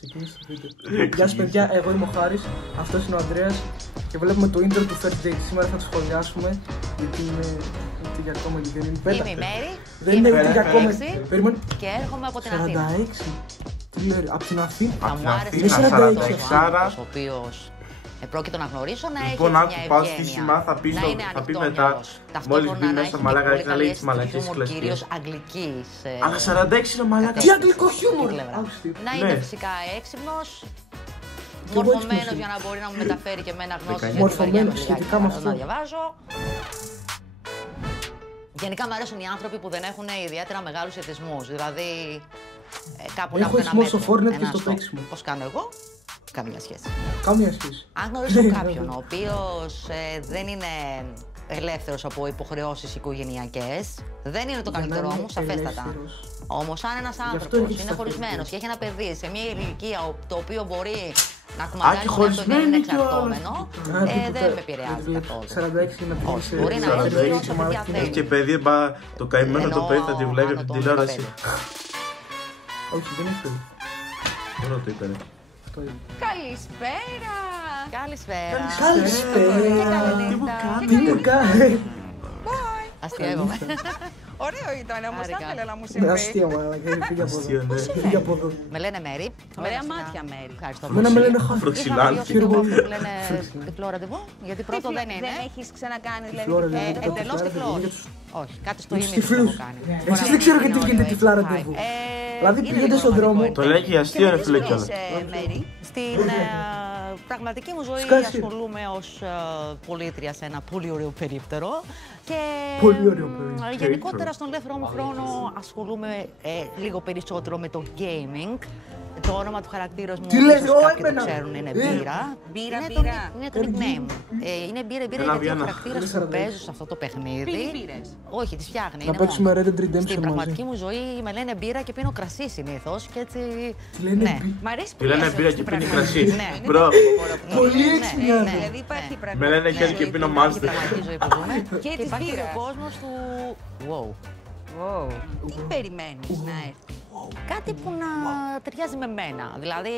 ξεκινήσει το βίντεο. Γεια σας παιδιά, εγώ είμαι ο Χάρης, αυτός είναι ο Ανδρέας και βλέπουμε το intro του First Date. Σήμερα θα το σχολιάσουμε γιατί είναι ούτε για κόμμα και δεν είναι πέτα. Είμαι η Μέρη, δεν είναι ούτε για κόμμα. Και έρχομαι από την Αθήνα. 46. Τι λέει, από την Αθήνα. Θα μου άρεσε είναι 46. ο οποίος πρόκειται να γνωρίσω να έχει λοιπόν, μια ευγένεια. Θα πει μετά, μόλις μπει μέσα στα μαλάκα, έχει να λέει τις μαλακές κλασικές. Κυρίως αγγλικής. Αλλά 46 είναι μαλάκα. Τι αγγλικό χιούμορ. Να είναι φυσικά έξυπνος, μορφωμένος για να μπορεί να μου μεταφέρει και εμένα γνώσεις. Μορφωμένος, σχετικά με αυτό. Να διαβάζω. Γενικά μου αρέσουν οι άνθρωποι που δεν έχουν ιδιαίτερα μεγάλους εθισμούς. Δηλαδή, κάπου να έχουν ένα μέτρο. Έχω στο Fortnite και στο παίξιμο. Πώς κάνω εγώ. Καμία σχέση. Καμία σχέση. Αν γνωρίσω κάποιον ο οποίος δεν είναι ελεύθερος από υποχρεώσεις οικογενειακές, δεν είναι το καλύτερό μου, σαφέστατα. Όμως, αν ένας άνθρωπος είναι χωρισμένος και έχει ένα παιδί σε μια ηλικία το οποίο μπορεί να κουμαντάρει μόνο το να είναι εξαρτώμενο, δεν με επηρεάζει καθόλου. 46 είναι να όχι, μπορεί να έχει όσα παιδιά θέλει. Έχει και παιδί, το καημένο το παιδί θα τη βλέπει από την τηλεόραση. Όχι, δεν έχει παιδί. Μόνο το είπε. Καλησπέρα! Καλησπέρα! Τι μου κάνει. Αστείευομαι. Ωραίο ήταν, όμως θα ήθελα να μου συμβεί. Αστείο, μαλάκα, φύγε από εδώ. Με λένε Μέρη. Ωραία μάτια, Μέρη. Ευχαριστώ. Εμένα με λένε Φροξιλάνη. Μου λένε διπλό ραντεβού, γιατί πρώτο δεν είναι. Δεν έχεις ξανακάνει, δηλαδή. Εντελώς τυφλός. Όχι, κάτι στο ίμιση δεν έχω κάνει. Εσείς δεν ξέρω γιατί βγαίνετε τυφλά ραντεβού. Δηλαδή πηγαίνετε στον δρόμο. Το λέει και αστείο, είναι φίλε κιόλας. Στην πραγματική μου ζωή ασχολούμαι ως πολίτρια σε ένα πολύ ωραίο περίπτερο. Πολύ ωραίο περίπτερο. Γενικότερα στον ελεύθερο μου χρόνο ασχολούμαι λίγο περισσότερο με το gaming. Το όνομα του χαρακτήρα μου, κάποιοι το ξέρουν, είναι Μπύρα. Είναι το nickname μου. Είναι Μπύρα γιατί ο χαρακτήρας που παίζω σε αυτό το παιχνίδι. Όχι, τις φτιάχνει. Να παίξουμε Red Dead Redemption μαζί. Στην πραγματική μου ζωή με λένε Μπύρα και πίνω κρασί συνήθως και έτσι. Τι λένε Μ' λένε Μπύρα και πίνει κρασί. Πολύ έξυπνα. Δηλαδή υπάρχει πράγμα. Με λένε χέρι και πίνω μάστερ. Και υπάρχει ο κόσμος του. Wow. Τι περιμένεις να έρθει. Κάτι που να ταιριάζει με μένα. Δηλαδή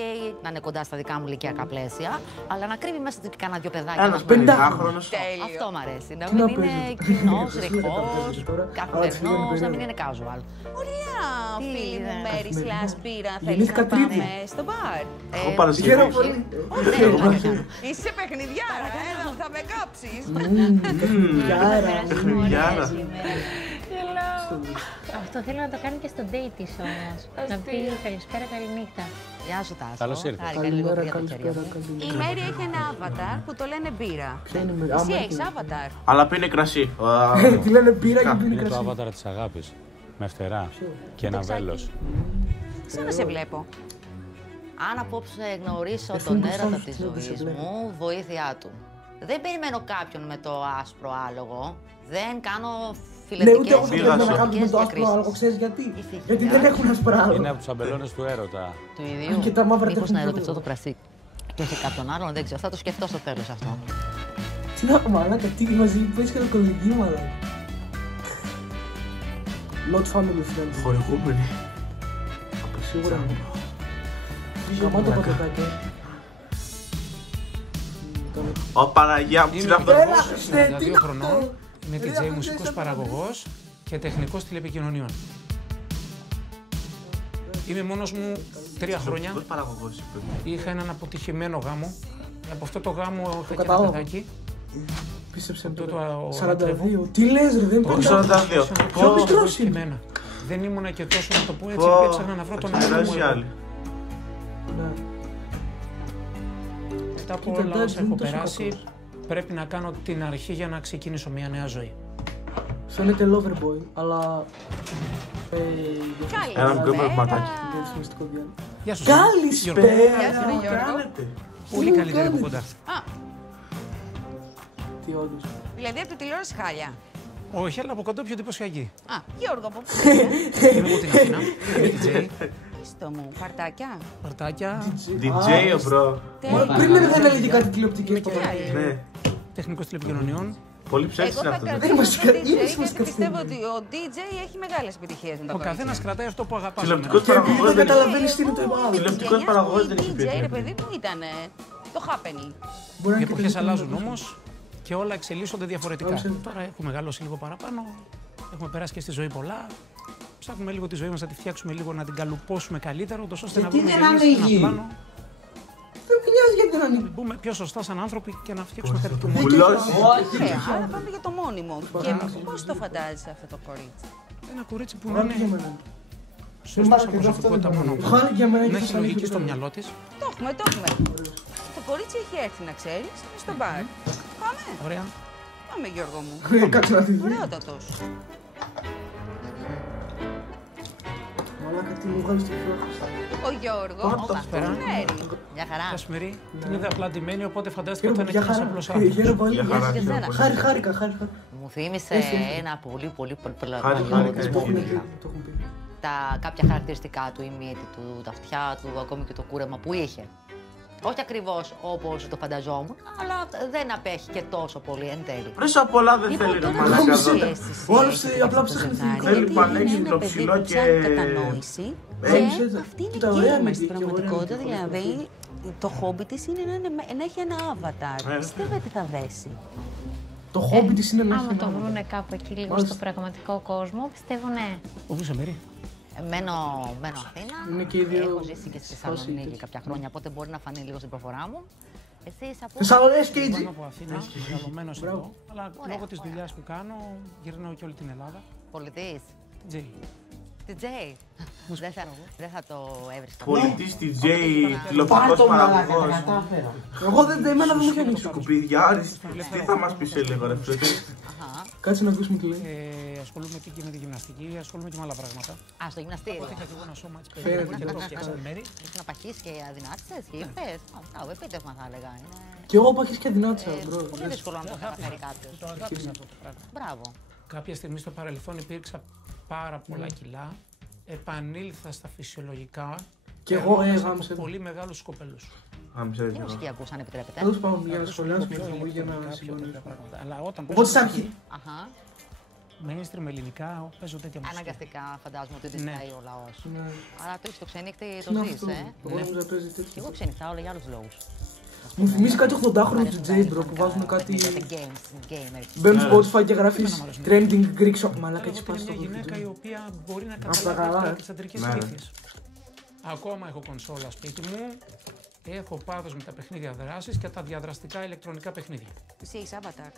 να είναι κοντά στα δικά μου ηλικιακά πλαίσια, αλλά να κρύβει μέσα του και κάνα δυο παιδάκια. Ένας 50χρονος. Αυτό μ' αρέσει. Να μην είναι κοινός, ρηχός, καθημερινός, να μην είναι casual. Ωραία, φίλη μου Μέρη Μπύρα. Θέλεις να πάμε στο μπαρ. Εγώ παρασχερώ πολύ. Είσαι παιχνιδιάρα, θα με κάψεις. Παιχνιδιάρα. Αυτό θέλω να το κάνει και στο date της όμως. Να πει καλησπέρα, καληνύχτα. Γεια σου Τάσο. Καλώς ήρθες. Καλημέρα, καλησπέρα. Η Μέρη έχει ένα avatar που το λένε Μπύρα. Εσύ έχεις avatar. Αλλά πίνει κρασί. Τι λένε Μπύρα και πίνει Είναι κρασί. το avatar της αγάπης. Με φτερά και ένα βέλος. Σαν να σε βλέπω. Αν απόψε γνωρίσω τον έρωτα της ζωής μου, βοήθειά του. Δεν περιμένω κάποιον με το άσπρο άλογο. Δεν κάνω Ναι, ούτε εγώ φιλετικές δεν να κάνουμε το άσπρο άλογο, ξέρεις γιατί. Γιατί δεν έχουν άσπρο άλογο. Είναι από τους αμπελώνες του έρωτα. του ιδίου. Και τα μαύρα Μήπως τα να έχουν ερωτευτώ το κρασί. Και όχι κάποιον άλλον, δεν ξέρω. Θα το σκεφτώ στο τέλος αυτό. Τι να μαλάκα, τι μαζί που έχεις και το κολεγγί μαλάκα. Not family friends. Χορηγούμενοι. Σίγουρα. Γαμάτο πατατάκι. Ω Παναγιά μου, Έλα, 32 χρονών, είμαι DJ μουσικός παραγωγός και τεχνικός τηλεπικοινωνιών. Είμαι μόνος μου 3 χρόνια. Είχα έναν αποτυχημένο γάμο. Από αυτό το γάμο είχα και ένα παιδάκι. Πίστεψε με το 42. Τι λες ρε, δεν Όχι 42. Πιο μικρός είναι. Δεν ήμουνα και τόσο, να το πω έτσι, έψαχνα να βρω τον εαυτό μου. Μετά από όλα όσα έχω περάσει, πρέπει να κάνω την αρχή για να ξεκινήσω μια νέα ζωή. Φαίνεται loverboy, αλλά... Ένα μικρό πραγματάκι. Γεια σου. Καλησπέρα! Πολύ καλύτερη από κοντά. Τι όντως. Δηλαδή από τη τηλεόραση χάλια. Όχι, αλλά από κοντά πιο εντυπωσιακή. Γιώργο, από πού είσαι? Είμαι από την Αθήνα, είμαι DJ. Στο μου, παρτάκια. Παρτάκια. DJ, bro. Πριν δεν έλεγε κάτι τηλεοπτικές. Τεχνικός τηλεπικοινωνιών. Πολύ ψεύτης είναι αυτό. Δεν είμαστε DJ γιατί πιστεύω ότι ο DJ έχει μεγάλες επιτυχίες με τα κορίτσια. Ο καθένας κρατάει αυτό που αγαπάει. Τηλεοπτικός παραγωγός δεν καταλαβαίνεις τι είναι το επάνω. Τηλεοπτικός παραγωγός δεν έχει πει. DJ, ρε παιδί μου, ήταν το happening. Οι εποχές αλλάζουν όμως και όλα εξελίσσονται διαφορετικά. Τώρα έχουμε μεγαλώσει λίγο παραπάνω, έχουμε περάσει και στη ζωή πολλά. Ψάχνουμε λίγο τη ζωή μας να τη φτιάξουμε λίγο, να την καλουπώσουμε καλύτερο, ώστε να βρούμε ένα πλάνο. Δεν με νοιάζει γιατί δεν ανοίγει. Να μπούμε πιο σωστά σαν άνθρωποι και να φτιάξουμε κάτι πιο μόνιμο. Άρα πάμε για το μόνιμο. Και πώς το φαντάζεσαι αυτό το κορίτσι? Ένα κορίτσι που είναι σωστό σαν προσωπικότητα μόνο. Να έχει λογική στο μυαλό της. Το έχουμε. Το κορίτσι έχει έρθει, να ξέρεις, στο μπαρ. Πάμε. Ωραία. Πάμε, Γιώργο μου. Κάτσε να τη δει. Ωραιότατος. Μαλάκα, τι μου βγάλεις την φρόχα. Ο Γιώργος, Μέρη. Μια χαρά. Κασμυρί, την είδα απλαντημένη, οπότε φαντάστηκα ότι ήταν ένας απλός άνθρωπος. Χάρηκα. Μου θύμισε ένα πολύ Χάρηκα. τα κάποια χαρακτηριστικά του, η μύτη του, τα αυτιά του, ακόμη και το κούρεμα που είχε. Όχι ακριβώς όπως το φανταζόμουν, αλλά δεν απέχει και τόσο πολύ εν τέλει. Πίσω απ' όλα δεν θέλει ρε μαλάκα εδώ. Όλος απλά ψάχνει. Θέλει πανέξυπνο ψηλό και... κατανόηση. Αυτή είναι και μέσα στην πραγματικότητα, δηλαδή το χόμπι της είναι να έχει ένα avatar. Πιστεύετε ότι θα δέσει? Το χόμπι της είναι να έχει άμα ένα το βρούνε κάπου εκεί λίγο στο πραγματικό κόσμο, πιστεύω ναι. Πού είσαι, Μέρη? Μένω Αθήνα. Είναι και οι δύο. Έχω ζήσει και στη Θεσσαλονίκη κάποια χρόνια, οπότε μπορεί να φανεί λίγο στην προφορά μου. Εσείς από... Θεσσαλονίκη και Είμαι έτσι. από Αθήνα, μεγαλωμένος εδώ, αλλά λόγω της δουλειάς που κάνω γυρνάω και όλη την Ελλάδα. Πολιτής. Τζέι. Τη Τζέι. Δεν θα το έβρισκα. Πολιτής τη Τζέι, τηλεοπτικός παραγωγός. Εγώ εμένα δεν μου είχε ανοίξει. Σκουπίδια, Άρης, τι θα μας πεις λίγο ρε φίλε? Κάτσε να ακούσουμε τι λέει. Ασχολούμαι και με τη γυμναστική, ασχολούμαι και με άλλα πράγματα. Α, στο γυμναστήριο. Είχα και εγώ ένα σώμα έτσι περίπου και το φτιάξαμε Μέρη. Έχει να παχύσεις και αδυνάτησες και ήρθες. Επίτευγμα θα έλεγα. Κι εγώ παχύς και αδυνάτησα, μπρο. Πολύ δύσκολο να το καταφέρει κάποιος. Το αγάπησα αυτό το πράγμα. Μπράβο. Κάποια στιγμή στο παρελθόν υπήρξα πάρα πολλά κιλά. Επανήλθα στα φυσιολογικά. Και εγώ έβαμψε. Πολύ μεγάλους σκοπελούς. Τι μουσική ακούς, αν επιτρέπετε? Τέλος πάντων, για να σχολιάσουμε για να συμφωνήσουμε. Αλλά όταν Οπότε στην αρχή. mainstream ελληνικά παίζω τέτοια μουσική. Αναγκαστικά φαντάζομαι ότι δεν ζητάει ο λαός. Άρα το έχεις το ξενύχτη, το ζεις, Και εγώ ξενυχτάω για άλλους λόγους. Μου θυμίζει κάτι 80χρονο του Τζέι, μπρο, που βάζουν κάτι... Μπαίνουν Spotify και γράφεις trending Greek shop. Μαλάκα, έτσι πας στο Είναι μια γυναίκα η οποία μπορεί να καταλάβει τις αντρικές συνήθειες. Ακόμα έχω κονσόλα σπίτι μου. Έχω πάθος με τα παιχνίδια δράσης και τα διαδραστικά ηλεκτρονικά παιχνίδια. Εσύ έχεις avatar.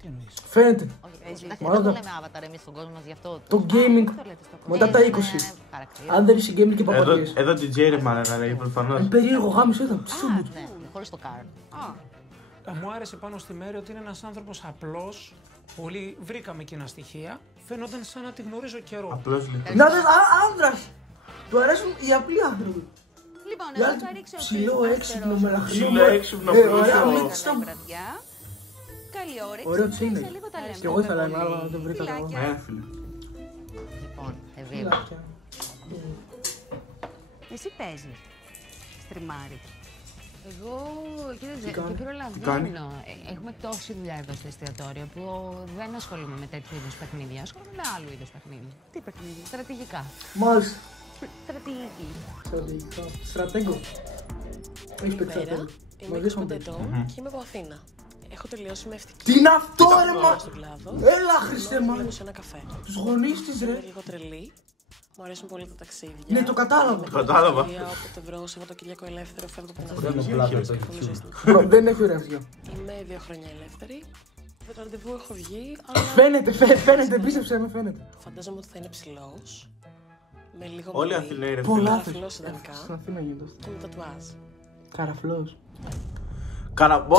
Τι εννοείς? Φαίνεται. Δεν το λέμε avatar εμείς στον κόσμο μας γι' αυτό. Το gaming μετά τα 20. Αν δεν είσαι gaming και παπαδίες. Εδώ DJ ρε μαλάκα λέει προφανώς. Περίεργο γάμισο ήταν. Ναι, χωρίς το card. Μου άρεσε πάνω στη Μέρη ότι είναι ένας άνθρωπος απλός. Πολύ βρήκαμε κοινά στοιχεία. Φαίνονταν σαν να τη γνωρίζω καιρό. Απλώς λέει. Να δεις, άνδρας. Του αρέσουν οι απλοί άνθρωποι. Λοιπόν, εγώ θα ρίξω ψηλό, έξυπνο, μελαχρινό. Ψηλό, έξυπνο, πλούσιο. Καλή όρεξη. Ωραίο τι είναι. Σε λίγο τα λέμε. Και εγώ ήθελα ένα, αλλά δεν βρήκα εγώ. Λοιπόν, Εβίμα. Εσύ παίζεις. Στριμάρι. Εγώ, κοίταξε, δεν προλαβαίνω. Έχουμε τόση δουλειά εδώ στο εστιατόριο που δεν ασχολούμαι με τέτοιου είδους παιχνίδια. Ασχολούμαι με άλλου είδους παιχνίδια. Τι παιχνίδια? Στρατηγικά. Μάλιστα. Στρατηγική. Στρατέγκο. Έχεις παίξει στρατέγκο. Είμαι 25 ετών και είμαι από Αθήνα. Έχω τελειώσει με ευτική. Τι είναι αυτό ρε μα! κλάδο. Έλα Χριστέ μα! Σε ένα καφέ. Τους γονείς της ρε. Είμαι λίγο τρελή. Μου αρέσουν πολύ τα ταξίδια. Ναι, το κατάλαβα. Κατάλαβα. Όποτε βρω Σαββατοκύριακο ελεύθερο φεύγω από την Αθήνα. Δεν έχει ωραία αυτιά. Είμαι 2 χρόνια ελεύθερη. Με το ραντεβού έχω βγει, αλλά Φαίνεται, πίστεψε με, φαίνεται. φαντάζομαι ότι θα είναι ψηλός. Με λίγο Όλοι μαλλί, Αθηναίοι ρε Πολλά φίλε. καραφλός ιδανικά Στην Αθήνα γίνεται αυτό. και με τατουάζ. Καραφλός. Καραμπό.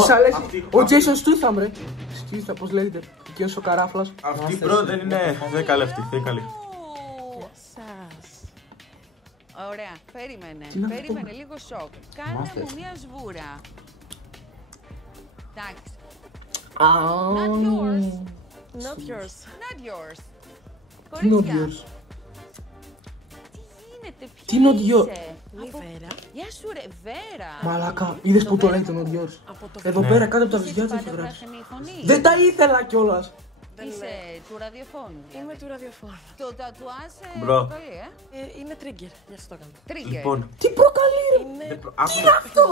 Ο Jason Statham ρε. Σκίστα, πώς λέγεται. Εκείνος ο καράφλας. Αυτή μπρο δεν είναι καλή αυτή. Δεν είναι καλή. Σας. Ωραία, περίμενε. Τι να πω. Περίμενε λίγο σοκ. Κάνε μου μια σβούρα. Εντάξει. Not yours. Not yours. Not yours. Τι είναι ο Κορίτσια, Dior's? τι γίνεται, Τι είναι ο ποια Dior? είσαι? Νιβέρα. Γεια σου ρε, Βέρα. Μαλάκα, είδες που το λέει τον Οριός. Εδώ πέρα κάτω από τα βυζιά του έχει γράψει. Δεν τα ήθελα κιόλας. Είσαι του ραδιοφώνου. Είμαι του ραδιοφώνου. Το τατουάζ προκαλεί, είναι trigger, γι' αυτό το κάνω. Trigger. Λοιπόν. Τι προκαλεί ρε. Τι είναι αυτό.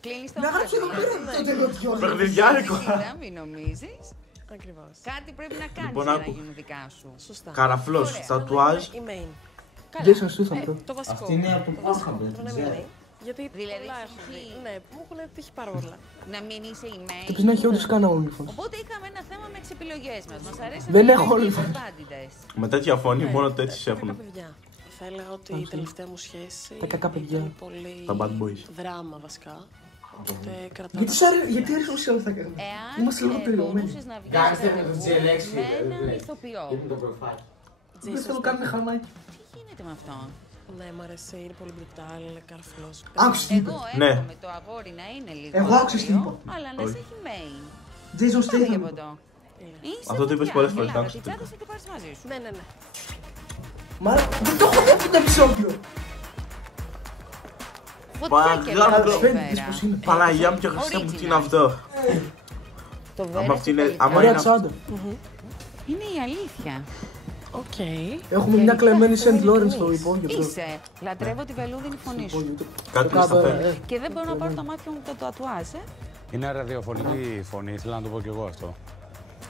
Κλείνεις το μάτι. Παιχνιδιάρικο. Μην νομίζεις. Ακριβώς. Κάτι πρέπει να κάνεις για να γίνουν δικά σου. Σωστά. Καραφλός, τατουάζ. Η main. Jason Statham. Το βασικό. Αυτή είναι από το Alphabet. Γιατί δηλαδή πολλά έχουν δει. Ναι, μου έχουν τύχει πάρα πολλά. Να μην είσαι η main. Και πεις να έχει όντως κανένα OnlyFans. Οπότε είχαμε ένα θέμα με τις επιλογές μας. Μας αρέσουν Δεν οι έχω OnlyFans. πάντητες. Με τέτοια φωνή μόνο τέτοιους έχουν. Θα έλεγα ότι η τελευταία μου σχέση Τα κακά παιδιά. ήταν πολύ Τα bad boys. δράμα βασικά. Οπότε κρατάω. Γιατί αρέσουν σε όλα τα κάνουμε. Είμαστε λίγο τελειωμένοι. Μπορούσες να βγεις με έναν ηθοποιό. Δεν θέλω καν χαμάκι. Τι γίνεται με αυτόν? Ναι, μ' αρέσει, είναι πολύ μπρουτάλ, καρφλός. Άκουσες τι είπε. Εγώ Ναι. εύχομαι το αγόρι να είναι λίγο Εγώ άκουσες τι είπα. αλλά να σε έχει main. Jason Πάρε Statham. από εδώ. Είσαι Αυτό το είπες φωτιά. πολλές φορές, Έλα, άκουσα το. ρωτιτσάτες θα το πάρεις μαζί σου. Ναι, ναι, ναι. Μα δεν το έχω δει αυτό το επεισόδιο. Φωτιά και λέω εδώ πέρα. Παναγιά μου και Χριστέ μου, τι είναι αυτό. Το Άμα Βέρα αυτή σε είναι. Άμα Ωραία είναι. τσάντα. είναι η αλήθεια. Οκ. Έχουμε μια κλεμμένη Σεντ Λόρεν στο υπόγειο. Είσαι. Λατρεύω τη βελούδινη φωνή σου. Κάτι στα φέρνει. Και δεν μπορώ να πάρω τα μάτια μου το τατουάζ, Είναι ραδιοφωνική φωνή, ήθελα να το πω κι εγώ αυτό.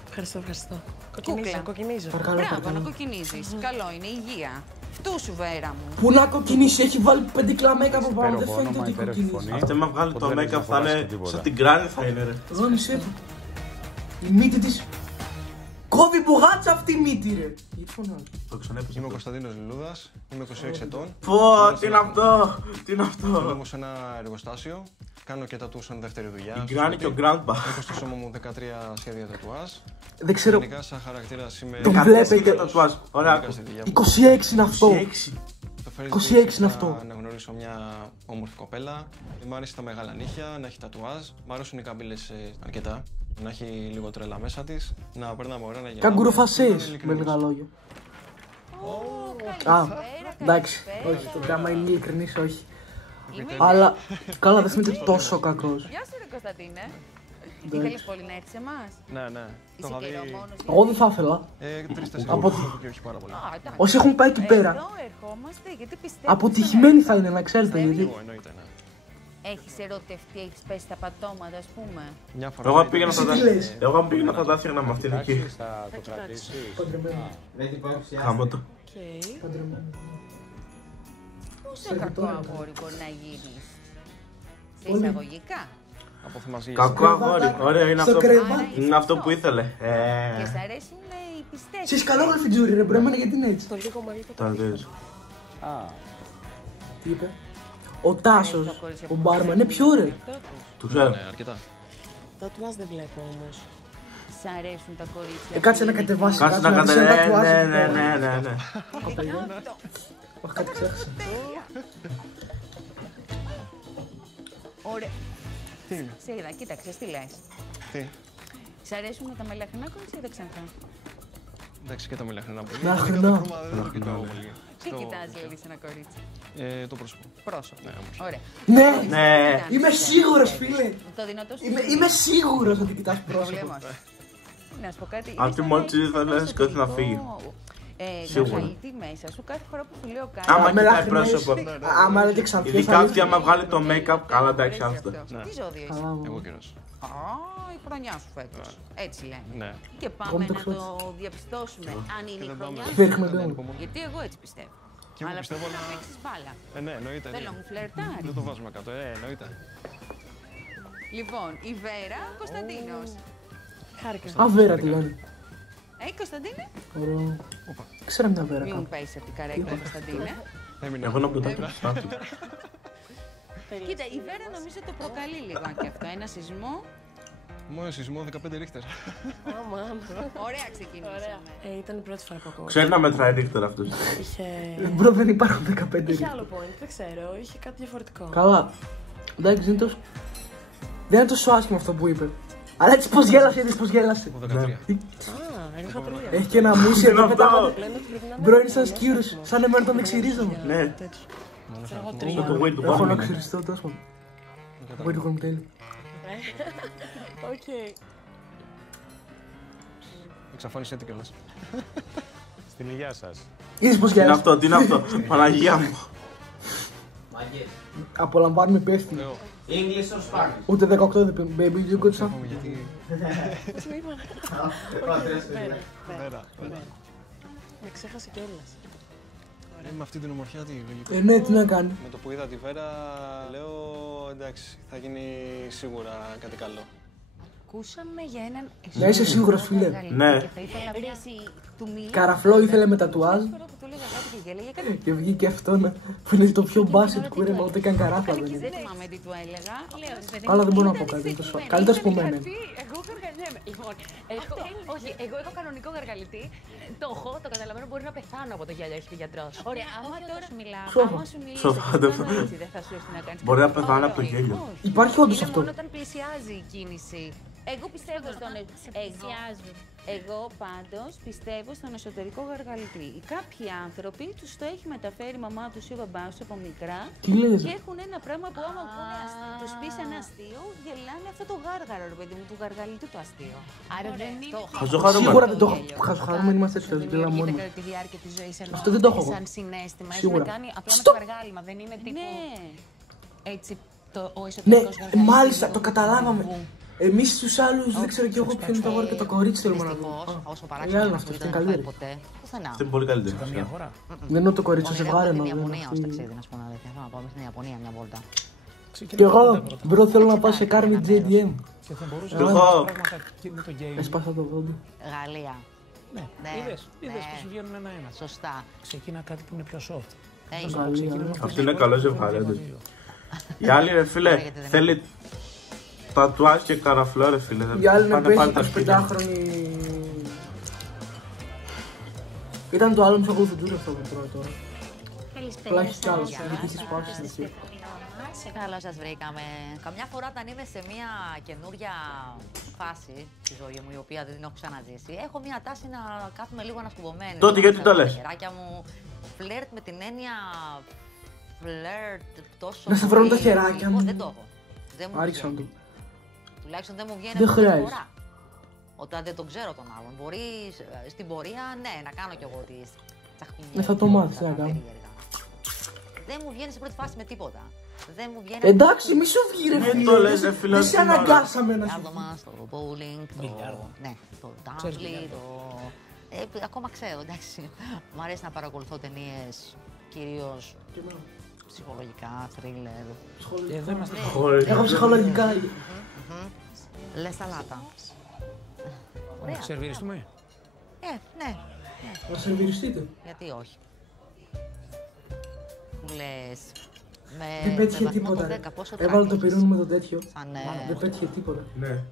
Ευχαριστώ, ευχαριστώ. Κούκλα. Κοκκινίζω. Μπράβο, να κοκκινίζεις. Καλό είναι, υγεία. Φτού σου, Βέρα μου. Πού να κοκκινήσει, έχει βάλει 5 κιλά make-up από πάνω. Δεν φαίνεται ότι κοκκινήσει. Αυτό με βγάλει το make-up θα είναι. Σαν την κράνη θα είναι ρε. Ρώνησε του. Η μύτη της. Κόβει μπουγάτσα αυτή η μύτη ρε. Γιατί φωνάζει. Το ξανέπεσε. Είμαι ο Κωνσταντίνος Λιλούδας, είμαι 26 ετών. Πω, τι είναι αυτό, τι είναι αυτό. Δουλεύω σε ένα εργοστάσιο, κάνω και τατού σαν δεύτερη δουλειά. Η Granny και ο Grandpa. Έχω στο σώμα μου 13 σχέδια τατουάζ. Δεν ξέρω. Γενικά σαν χαρακτήρας είμαι... Το βλέπετε. Τατουάζ. Ωραία. 26 είναι αυτό. 26 είναι αυτό. Να γνωρίσω μια όμορφη κοπέλα. Μ' άρεσε τα μεγάλα νύχια, να έχει τατουάζ. Μ' αρέσουν οι καμπύλες αρκετά. Να έχει λίγο τρέλα μέσα της. Να περνάμε ωραία, να γελάμε. Καγκουροφασές, με λίγα λόγια. Α, εντάξει. Όχι, το γράμμα είναι ειλικρινής, όχι. Αλλά καλά, δεν φαίνεται τόσο κακός. Γεια σου, ρε Κωνσταντίνε. Ήθελες πολύ να έρθεις εμάς? Ναι, ναι. Είσαι καιρό μόνος? Εγώ δεν θα ήθελα. 3-4 και όχι πάρα πολύ. Όσοι έχουν πάει εκεί πέρα. Εδώ ερχόμαστε γιατί πιστεύω. Αποτυχημένοι θα είναι, να ξέρετε γιατί. Εννοείται, ναι. Έχεις ερωτευτεί, έχεις πέσει τα πατώματα, ας πούμε? Μια φορά. Εγώ πήγαινα θα τα έφτιαχνα με αυτήν εκεί. Θα το κρατήσεις. Χάμω το. Πόσο κακό αγόρι μπορεί να γίνεις? Σε εισαγωγικά. Κακό αγόρι, ωραία είναι αυτό που ήθελε. Και σ' αρέσουν οι πιστές. Σεις καλό ρε Φιτζούρι ρε, πρέπει γιατί είναι έτσι. Το λίγο μαλλί Τα δες. Τι είπε? Ο Τάσος, ο μπάρμαν, είναι πιο ωραίο. Του ξέρω. Ναι, αρκετά. Τατουάζ δεν βλέπω όμως. Σ' αρέσουν τα κορίτσια? Κάτσε να κατεβάσει. Κάτσε να κατεβάσει. Ναι. Όχι, κάτι ξέχασα. Ωραία. Τι είναι? Σε είδα, κοίταξες, τι λες? Τι? Σ' αρέσουν τα μελαχρινά κορίτσια ή τα ξανθά? Εντάξει και τα μελαχρινά πολύ. Μελαχρινά. Τι κοιτάζει δηλαδή σε ένα κορίτσι? Το πρόσωπο. Πρόσωπο. Ναι, όμως. Ωραία. Ναι, είμαι σίγουρος φίλε. Το δυνατό σου. Είμαι σίγουρος ότι κοιτάς πρόσωπο. Να σου πω κάτι. Αυτή μόλι τη θα λες κάτι να φύγει. Σίγουρα. Να χαλτεί μέσα σου κάθε φορά που σου λέω κάτι. Άμα κοιτάει πρόσωπο. Άμα λέτε ξανθές. Ειδικά αυτή άμα βγάλει το make-up, καλά εντάξει αυτό. Τι ζώδιο είσαι? Εγώ καιρός. Η χρονιά σου φέτος. Έτσι λένε. Ναι. Και πάμε να το διαπιστώσουμε αν είναι η χρονιά σου. Γιατί εγώ έτσι πιστεύω. Αλλά πρέπει να παίξεις μπάλα. Ναι, εννοείται. Θέλω μου φλερτάρει. Δεν το βάζουμε κάτω, εννοείται. Λοιπόν, η Βέρα, Κωνσταντίνος. Χάρηκα. Α, Βέρα τη λένε. Κωνσταντίνε. Ωραίο. Ξέρω μια Βέρα. Μην μου πέσεις από την καρέκλα, Κωνσταντίνε. Εγώ να πλουτάκι. Κοίτα, η Βέρα νομίζω το προκαλεί λίγο και αυτό. Ένα σεισμό. Μόνο σεισμό 15 ρίχτερ. Ωραία ξεκινήσαμε. Ήταν η πρώτη φορά που ακούω. Ξέρει να μετράει ρίχτερ αυτός. Μπρο, δεν υπάρχουν 15 Είχε άλλο point, δεν ξέρω. Είχε κάτι διαφορετικό. Καλά. Εντάξει, δεν είναι τόσο άσχημο αυτό που είπε. Αλλά έτσι πως γέλασε, είδες πως γέλασε. Έχει και ένα μουσι εδώ πετάγατε. Μπρο, είναι σαν σκύρους, σαν εμένα τον εξηρίζομαι. Ναι. Έχω να ξυριστώ τόσο. Wait to come tell. Οκ. Εξαφάνισε τι κιόλας. Στην υγεία σας. Είδες πως Τι είναι αυτό, τι είναι αυτό, Παναγία μου. Απολαμβάνουμε υπεύθυνοι. English or Spanish? Ούτε 18 δεν πει, baby, you got some. Με ξέχασε κιόλας. Με αυτή την ομορφιά τι λογικό. Ναι, τι να κάνει. Με το που είδα τη Βέρα, λέω εντάξει, θα γίνει σίγουρα κάτι καλό. Ακούσαμε για έναν. Να είσαι σίγουρος, φίλε. Ναι. Καραφλό ήθελε με τατουάζ. Και βγήκε αυτό που είναι το πιο μπάσιτ κούρεμα, ούτε καν καράφλα δεν είναι. Δεν θυμάμαι τι του έλεγα. Αλλά δεν μπορώ να πω κάτι. Καλύτερα από μένα. Εγώ γαργαλιέμαι. Λοιπόν, όχι, εγώ έχω κανονικό γαργαλιτή. Το έχω, το καταλαβαίνω, μπορεί να πεθάνω από το γυαλιά, έχει ο γιατρός. Ωραία, άμα τώρα σου μιλάω, άμα σου μιλήσω, δεν θα σου έρθει να κάνεις. Μπορεί να πεθάνω από το γέλιο. Υπάρχει όντως αυτό. Μόνο όταν πλησιάζει η κίνηση. Εγώ πιστεύω στον Εγώ πάντως πιστεύω στον εσωτερικό γαργαλιτή. Κάποιοι άνθρωποι τους το έχει μεταφέρει η μαμά τους ή ο μπαμπάς τους από μικρά και έχουν ένα πράγμα που άμα τους πεις ένα αστείο, γελάνε αυτό το γάργαρο, ρε παιδί μου, του γαργαλιτού το αστείο. Άρα δεν είναι. Σίγουρα δεν το έχω. Χαζοχαρούμενοι είμαστε έτσι, δεν γελάμε μόνοι μας. Τη διάρκεια της ζωής εννοώ. Αυτό δεν το έχω. Σαν συναίσθημα. Σίγουρα. Έχει να κάνει απλά με το γαργάλιμα. Δεν είναι τύπου. Έτσι ο εσωτερικός γαργαλιτής. Ναι, μάλιστα, το καταλάβαμε. Εμείς τους άλλους δεν ξέρω κι εγώ ποιο είναι το αγόρι και το κορίτσι θέλουμε να δούμε. Όσο παράξενο αυτό είναι καλύτερο. Αυτό είναι πολύ καλύτερο. Δεν είναι το κορίτσι, σε βάρε στην Ιαπωνία ως ταξίδι, να σου πω να αλήθεια. Θέλω να πάμε στην Ιαπωνία μια βόλτα. Κι εγώ, μπρο, θέλω να πάω σε Carmi JDM. Και θα μπορούσα Εγώ. να κάνω πράγματα με το game. Έσπασα το πόδι. Γαλλία. Ναι, είδες που σου βγαίνουν ένα-ένα. Σωστά. Ξεκίνα κάτι που είναι πιο soft. Αυτό είναι καλό ζευγάρι, όντως. Η άλλη, ρε φίλε, θέλει τατουάζ και καραφλό, ρε φίλε. Η άλλη να πέσει 25χρονη. Ήταν το άλλο μου σαν κουδουτζούρι αυτό που τρώει τώρα. Απλά έχει κι άλλο, γιατί έχεις πάσει εσύ. Καλώς σας βρήκαμε. Καμιά φορά όταν είμαι σε μια καινούρια φάση στη ζωή μου, η οποία δεν την έχω ξαναζήσει, έχω μια τάση να κάθομαι λίγο ανασκουμπωμένη. Τότε γιατί το λες? Τα μου, φλερτ με την έννοια φλερτ τόσο. Να σε βρω τα χεράκια μου. Δεν το έχω. Άριξαν το. Τουλάχιστον δεν μου βγαίνει δεν αυτή χρειάζεται. τη φορά. Όταν δεν τον ξέρω τον άλλον. Μπορεί στην πορεία, ναι, να κάνω κι εγώ τις τσαχπινιές. Θα το μάθεις, να κάνω. Δεν μου βγαίνει σε πρώτη φάση με τίποτα. Δεν μου βγαίνει. Εντάξει, μη σου βγει ρε φίλε. Δεν σε αναγκάσαμε να σου βγει. Το bowling, το tumbling, ακόμα ξέρω, εντάξει. Μου αρέσει να παρακολουθώ ταινίες κυρίως ψυχολογικά, θρίλερ. Εδώ είμαστε. Έχω ψυχολογικά. Λες σαλάτα. Να σερβιριστούμε. Ναι. Να σερβιριστείτε. Γιατί όχι. Μου λες. Δεν πέτυχε τίποτα. Έβαλε το πυρούνι με το τέτοιο. Δεν πέτυχε τίποτα. Ναι.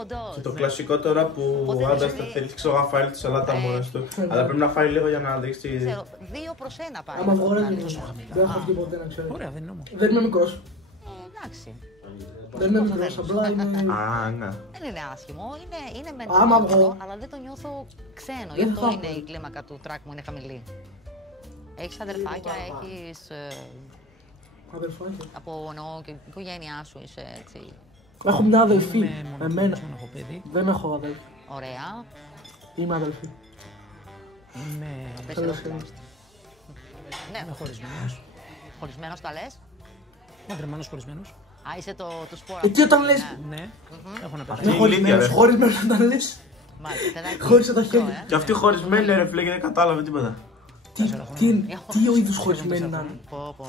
Όντως. Και το κλασικό τώρα που ο άντρας θα θέλει να φάει τη σαλάτα μόνος του. Αλλά πρέπει να φάει λίγο για να δείξει. 2-1 πάει. Άμα βγάλει δεν έχω βγει ποτέ να ξέρω. Ωραία, δεν είναι όμως. Δεν είμαι μικρός. Εντάξει. Δεν είμαι μικρός, απλά είμαι. Α, ναι. Δεν είναι άσχημο, είναι μεν αλλά δεν το νιώθω ξένο. Γι' αυτό είναι η κλίμακα του τρακ μου είναι χαμηλή. Έχεις αδερφάκια, έχεις. Αδερφάκια. Από εννοώ και η οικογένειά σου είσαι έτσι. Έχω μια αδελφή. Εμένα. Δεν έχω αδελφή. Ωραία. Είμαι αδελφή. Είμαι χωρισμένος. Χωρισμένος τα λες. Παντρεμένος χωρισμένος. Α, είσαι το σπόρα. Τι όταν λες. Ναι, έχω να πετάξω. Χωρισμένος όταν λες. Χώρισε τα χέρια. Και αυτή χωρισμένη ρε φίλε και δεν κατάλαβε τίποτα. Τι ο είδους χωρισμένη να είναι.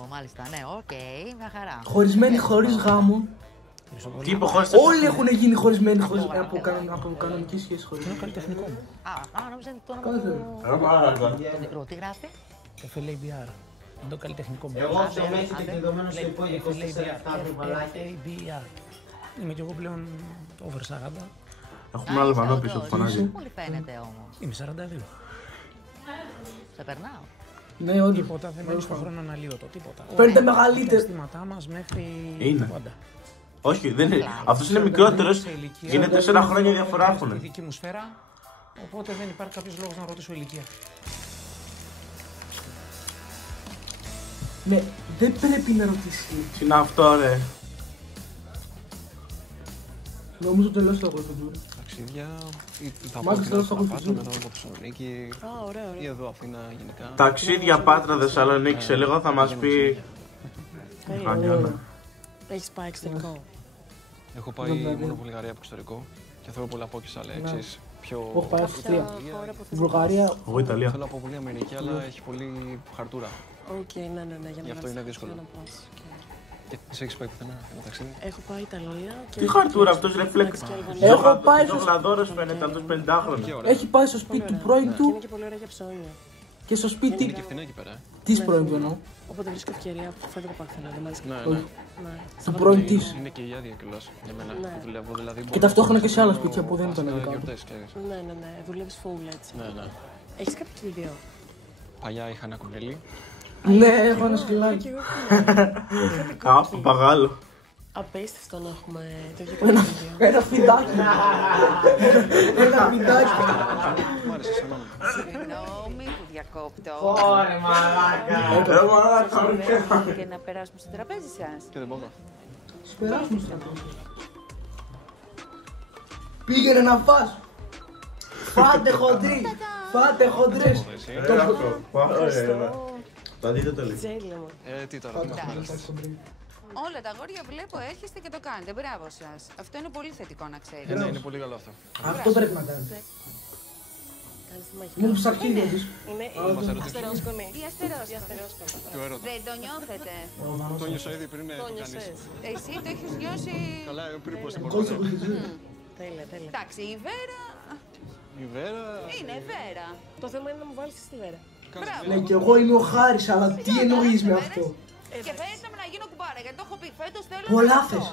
Μάλιστα, ναι, οκ, μια χαρά. Χωρισμένη χωρίς γάμο. Τι υποχώρησε. Όλοι έχουν γίνει χωρισμένοι από κανονική σχέση χωρισμένοι. Είναι καλλιτεχνικό μου. Α, νόμιζα το όνομα του. Το μικρό, τι γράφει. FLABR. Είναι το καλλιτεχνικό μου. Εγώ σε μέση και δεδομένο σε υπόλοιπο 4-7 προβαλάκια. Είμαι κι εγώ πλέον over 40. Έχουμε άλλο βανό πίσω που φωνάζει. Πολύ φαίνεται όμως. Είμαι 42. Σε περνάω. Ναι, όντως. Τίποτα, δεν μένει στον χρόνο αναλύωτο, τίποτα. Παίρνετε μεγαλύτερα. Τα αισθήματά μας μέχρι πάντα. Όχι, δεν είναι. Αυτός είναι μικρότερος. Είναι 4 χρόνια διαφορά έχουν. Στη δική μου σφαίρα, οπότε δεν υπάρχει κάποιος λόγος να ρωτήσω ηλικία. Ναι, δεν πρέπει να ρωτήσει. Τι είναι αυτό, ρε. Νομίζω το λέω στο αγωγό. Ταξίδια, θα πάω μετά από Θεσσαλονίκη ή εδώ Αθήνα γενικά. Ταξίδια, Πάτρα, Θεσσαλονίκη, σε λίγο θα μας πει. Έχεις πάει εξωτερικό? Έχω πάει μόνο Βουλγαρία από εξωτερικό και θέλω πολύ να πω και σε Αλέξης. Έχω πάει Αυστρία. Βουλγαρία. Εγώ Ιταλία. Θέλω να πω πολύ Αμερική, αλλά έχει πολύ χαρτούρα. Οκ, ναι, γι' αυτό είναι δύσκολο. Και εσύ έχεις πάει πουθενά ένα ταξίδι? Έχω πάει Ιταλία. Τι χαρτούρα αυτός, ρε φλεκ. Έχω πάει στο Γλαδόρος φαίνεται, αυτός 50χρονος. Έχει πάει στο σπίτι του πρώην του. Είναι και πολύ ωραία για ψώνια. Και στο σπίτι. Είναι και φθηνά εκεί πέρα. Της πρώην του εννοώ. Όποτε βρίσκω ευκαιρία, φεύγω Παρθενά, δεν μ' αρέσει. Του πρώην της. Είναι και η άδεια κιόλας για μένα που δουλεύω, δηλαδή. Και ταυτόχρονα και σε άλλα σπίτια που δεν ήταν δικά του. Ναι, δουλεύεις full έτσι. Ναι. Έχεις κάποιο κλειδίο? Παλιά είχα ένα κουνέλι. Ναι, έχω ένα σκυλάκι. Κάπου παγάλο. Απίστευτο να έχουμε το ίδιο κλειδίο. Ένα φιδάκι. Ένα φιδάκι. Μ' άρεσε σαν όνομα. Συγγνώμη που διακόπτω. Ωρε μαλάκα. Και να περάσουμε στο τραπέζι σας. Και δεν μπορώ. Περάσουμε στο τραπέζι. Πήγαινε να φας. Φάτε χοντρί. Φάτε χοντρές. Θα δείτε το λίγο. Τι τώρα, τι μας αρέσει. Όλα τα αγόρια βλέπω έρχεστε και το κάνετε. Μπράβο σας. Αυτό είναι πολύ θετικό να ξέρετε. Ναι, είναι πολύ καλό αυτό. Αυτό πρέπει να κάνετε. Μου στα αρχίδια της. Είναι αστερόσκονη. Η αστερόσκονη. Δεν το νιώθετε? Το νιώσα ήδη πριν το κάνεις. Εσύ το έχεις νιώσει? Καλά, πριν πως την μπορούσα. Τέλεια. Εντάξει, η Βέρα... Η Βέρα... Είναι Βέρα. Το θέμα είναι να μου βάλεις στη Βέρα. Ναι, και εγώ είμαι ο Χάρης, αλλά τι εννοείς με αυτό? Και φαίνεται να γίνω κουμπάρα, γιατί το έχω πει. Φέτος θέλω να... Πολλά θες.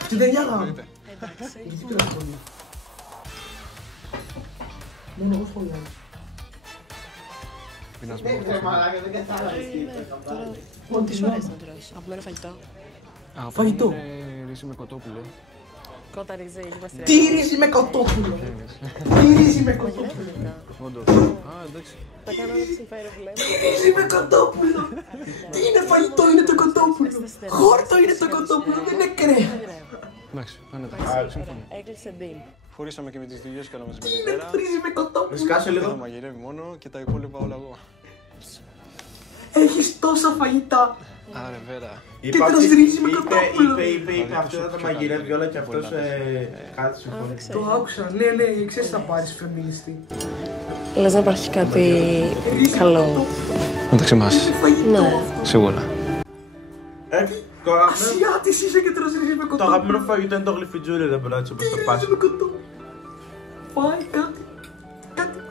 Αυτή δεν νιάγαμε. Γιατί πήρα σχολείο. Μόνο εγώ σχολιάζω. Ναι, μαλάκα, δεν κατάλαβες. Μόνο τις ώρες να τρως. Απλό είναι φαγητό. Φαγητό. Ρύζι με κοτόπουλο. Κότα ρύζι, είμαστε... Τι ρύζι με κοτόπουλο. Τι ρύζι με κοτόπουλο. Όντως. Εντάξει. Τα κάνω να συμφέρει που λέμε. Ρύζι με κοτόπουλο. Τι είναι φαγητό, είναι το κοτόπουλο. Χόρτο είναι το κοτόπουλο, δεν είναι κρέα. Εντάξει, φαίνεται. Σύμφωνα. Έκλεισε deal. Χωρίσαμε και με τις δουλειές, κάναμε μαζί με Τι τη είναι Βέρα. ρύζι με κοτόπουλο. Σκάσε Θα λίγο. μαγειρεύει μόνο και τα υπόλοιπα όλα εγώ. Έχεις τόσα φαγητά. Άρε Βέρα. Και τρως με κοτόπουλο. Είπε αυτό θα τα μαγειρεύει όλα και αυτός κάτι συμφωνεί. Το άκουσα, ναι, ξέρεις θα πάρεις φεμινιστή. Λες να υπάρχει κάτι καλό. Μεταξύ μας. Ναι. Σίγουρα. Ασιάτης είσαι και τρως ρύζι με Το κοτόπουλο. αγαπημένο φαγητό είναι το γλυφιτζούρι, δεν μπορώ έτσι όπως το πας. Με κοτόπουλο. Φάει κάτι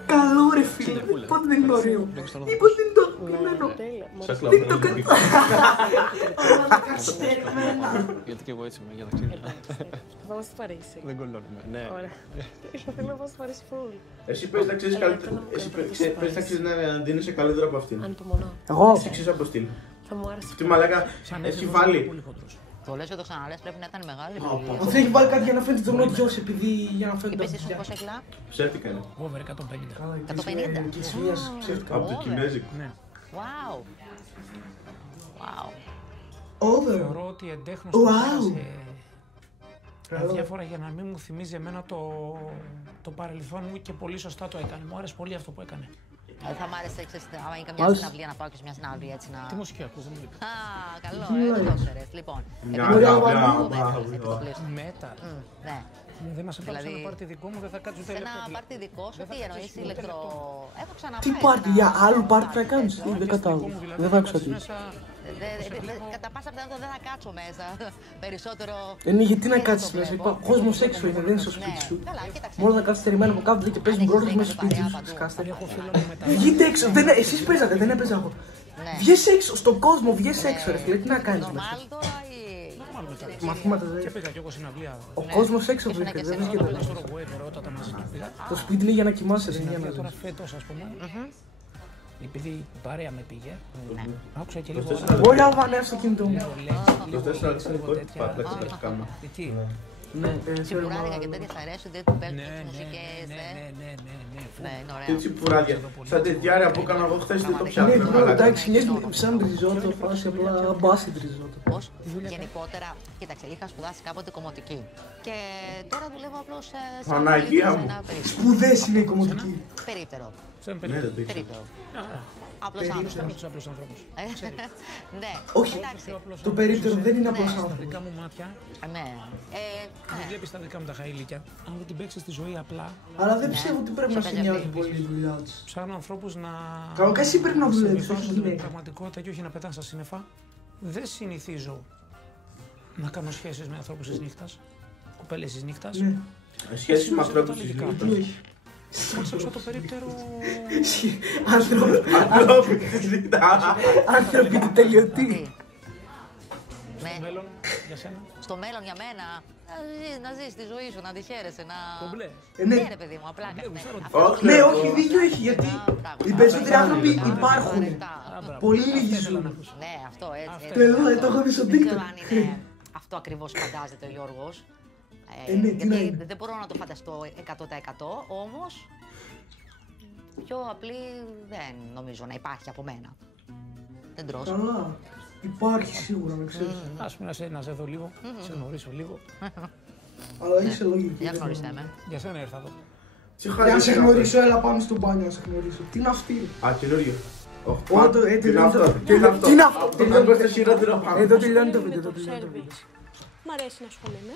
καλό ρε φίλε. Πότε δεν είναι ωραίο. Μήπως δεν είναι το αγαπημένο. Δεν είναι το Γιατί και εγώ έτσι είμαι για ταξίδια. Θα πάω στο Παρίσι. Δεν κολλώνουμε. Ναι. Ωραία. Θέλω να πάω στο Παρίσι full. Εσύ πες τα αξίζεις να δίνεσαι καλύτερα από αυτήν. Ανυπομονώ. Εγώ. Εσύ ξέρεις από στυλ. Θα μου άρεσε. Τι μαλάκα, έχει βάλει. Το λες και το ξαναλες, πρέπει να ήταν μεγάλη. Αυτό έχει βάλει κάτι για να φαίνεται το νότιος, επειδή για να φαίνεται Είπες το ήσουν πόσα κιλά? Ψεύτικα είναι. Over 150. 150. Από το κινέζικο. Ναι. Wow. Wow. Over. Θεωρώ ότι εντέχνος Wow. διάφορα για να μην μου θυμίζει εμένα το παρελθόν μου και πολύ σωστά το έκανε. Μου άρεσε πολύ αυτό που έκανε. Θα μ' άρεσε, άμα είναι καμιά συναυλία να πάω και σε μια συναυλία έτσι να... Τι μουσική ακούς, δεν μου λείπει. Α, καλό, δεν το ξέρεις. Λοιπόν, Μέταλ. ναι. Δεν μας έπρεπε να πάρτι δικό μου, δεν θα κάτσω Σε ένα τελευταίο. πάρτι δικό σου, τι εννοείς ηλεκτρο... Έχω ξαναπάει. Τι πάρτι, για άλλο πάρτι θα κάνεις, δεν κατάλαβα. Δεν θα άκουσα τι. Κατά πάσα πιθανότητα δεν θα κάτσω μέσα. Περισσότερο. Είναι γιατί να κάτσεις μέσα, κόσμος έξω είναι, δεν είναι στο σπίτι σου. Μόνο να κάτσεις θερημένο από κάτω και παίζουν μπρόντες μέσα στο σπίτι σου. Σκάστε. Βγείτε έξω, εσείς παίζατε, δεν έπαιζα εγώ. Βγες έξω, στον κόσμο, βγες έξω ρε φίλε, τι να κάνεις μέσα. Μαθήματα δεν. Και πήγα κι εγώ συναυλία. Ο κόσμος έξω βρίσκεται, δεν βρίσκεται μέσα. Στο Ρογουέ, πρώτα μαζί και πήγα. Το σπίτι είναι για να κοιμάσαι, δεν είναι για να Τώρα ζεις. φέτος, ας πούμε, επειδή η παρέα με πήγε, άκουσα και λίγο... Μπορεί να βάλει στο κινητό μου. Το 4 είναι κόκκι, πατρέξε τα σκάμα. Τι, Ναι, τσιπουράδικα και τέτοια θα αρέσουν, δεν του παίζουν τις μουσικές. Ναι, είναι ωραία. Τι τσιπουράδια. Σαν τετιάρια που έκανα εγώ χθες δεν το πιάνω. Ναι, εντάξει, μοιάζει σαν ριζότο, φάση απλά μπάσιτ ριζότο. Πώς, γενικότερα, κοίταξε, είχα σπουδάσει κάποτε κομμωτική. Και τώρα δουλεύω απλώς σε Παναγία μου. Σπουδές είναι η κομμωτική. Περίπτερο. Περίπτερο. Απλός άνθρωπος. Ναι, όχι, το περίπτερο δεν είναι απλός άνθρωπος. Δικά μου μάτια. Ναι. Δεν βλέπεις τα δικά μου τα χαΐλικια. Αν δεν την παίξεις στη ζωή απλά. Αλλά δεν πιστεύω ότι πρέπει να σε νοιάζει πολύ η δουλειά της. Ψάχνω ανθρώπους να. Κανονικά εσύ πρέπει να δουλεύεις, όχι την γυναίκα. Πραγματικότητα και όχι να πετάνε στα σύννεφα. Δεν συνηθίζω να κάνω σχέσεις με ανθρώπους της νύχτας. Κοπέλες της νύχτας. Σχέσεις με ανθρώπους της νύχτας. Κόψα το περίπτερο. Άνθρωποι του τελειωτή. Στο μέλλον, για σένα. Στο μέλλον για μένα, να ζεις τη ζωή σου, να τη χαίρεσαι, να... Κομπλέ. Ναι ρε παιδί μου, απλά Ναι, όχι, δίκιο έχει, γιατί οι περισσότεροι άνθρωποι υπάρχουν. Πολύ λίγοι ζουν. Ναι, αυτό έτσι. Το έχω δει στο TikTok. Αν είναι αυτό ακριβώς φαντάζεται ο Γιώργος. Γιατί δεν μπορώ να το φανταστώ 100%, όμως πιο απλή δεν νομίζω να υπάρχει από μένα. Δεν τρως. Καλά. Υπάρχει σίγουρα, να ξέρεις. Ας πούμε να σε δω λίγο, σε γνωρίσω λίγο. Αλλά είσαι λογική. Για γνωρίστε με. Για σένα ήρθα εδώ. Για να σε γνωρίσω, έλα πάμε στο μπάνιο να σε γνωρίσω. Τι είναι αυτή? Α, καινούριο. Τι είναι αυτό? Τι είναι αυτό? Εδώ τελειώνει το βίντεο. Εδώ τελειώνει το βίντεο. Μ' αρέσει να ασχολούμαι.